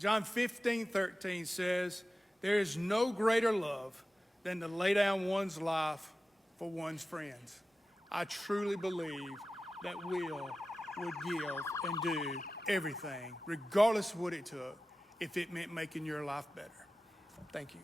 John 15:13 says, "There is no greater love than to lay down one's life for one's friends." I truly believe that Will would give and do everything, regardless of what it took, if it meant making your life better. Thank you.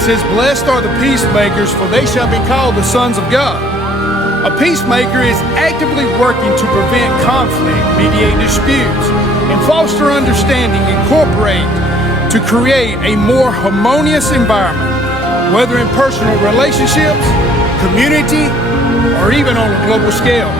says, "Blessed are the peacemakers, for they shall be called the sons of God." A peacemaker is actively working to prevent conflict, mediate disputes, and foster understanding and cooperate to create a more harmonious environment, whether in personal relationships, community, or even on a global scale.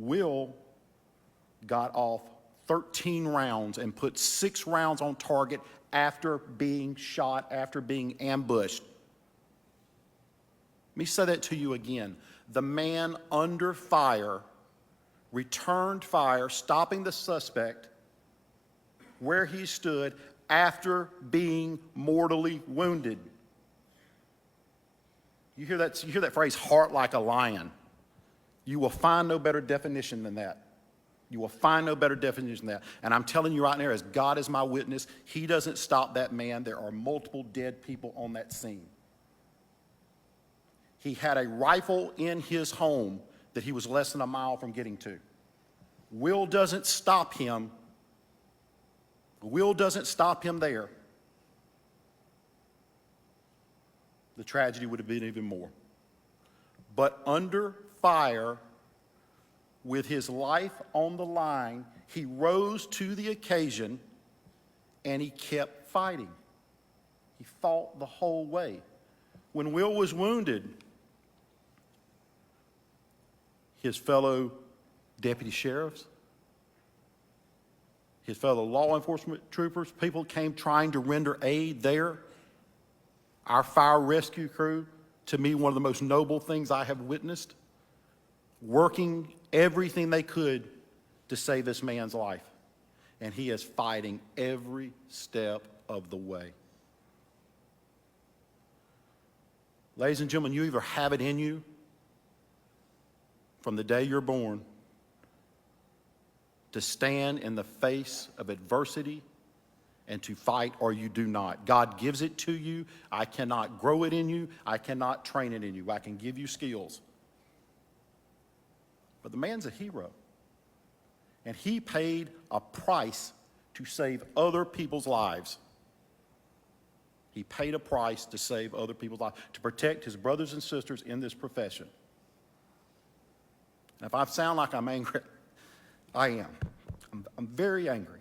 Will got off 13 rounds and put 6 rounds on target after being shot, after being ambushed. Let me say that to you again. The man under fire returned fire, stopping the suspect where he stood after being mortally wounded. You hear that phrase, heart like a lion. You will find no better definition than that. You will find no better definition than that. And I'm telling you right now, as God is my witness, he doesn't stop that man. There are multiple dead people on that scene. He had a rifle in his home that he was less than a mile from getting to. Will doesn't stop him. Will doesn't stop him there. The tragedy would have been even more. But under fire, with his life on the line, he rose to the occasion and he kept fighting. He fought the whole way. When Will was wounded, his fellow deputy sheriffs, his fellow law enforcement troopers, people came trying to render aid there. Our fire rescue crew, to me, one of the most noble things I have witnessed, working everything they could to save this man's life. And he is fighting every step of the way. Ladies and gentlemen, you either have it in you from the day you're born to stand in the face of adversity and to fight, or you do not. God gives it to you. I cannot grow it in you. I cannot train it in you. I can give you skills. But the man's a hero. And he paid a price to save other people's lives. He paid a price to save other people's lives, to protect his brothers and sisters in this profession. And if I sound like I'm angry, I am. I'm very angry.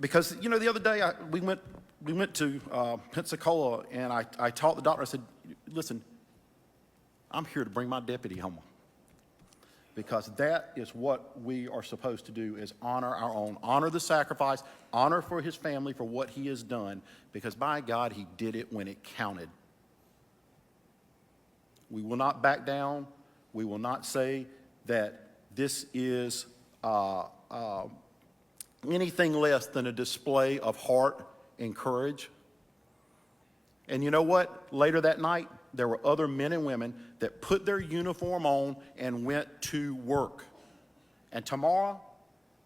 Because, you know, the other day we went to Pensacola, and I taught the doctor, I said, listen, I'm here to bring my deputy home. Because that is what we are supposed to do, is honor our own. Honor the sacrifice, honor for his family for what he has done, because by God, he did it when it counted. We will not back down. We will not say that this is anything less than a display of heart and courage. And you know what? Later that night, there were other men and women that put their uniform on and went to work. And tomorrow,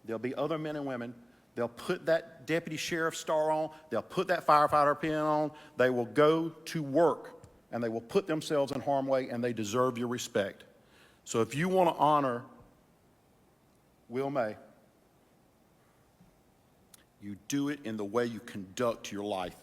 there'll be other men and women. They'll put that deputy sheriff star on. They'll put that firefighter pin on. They will go to work, and they will put themselves in harm's way, and they deserve your respect. So if you want to honor Will May, you do it in the way you conduct your life.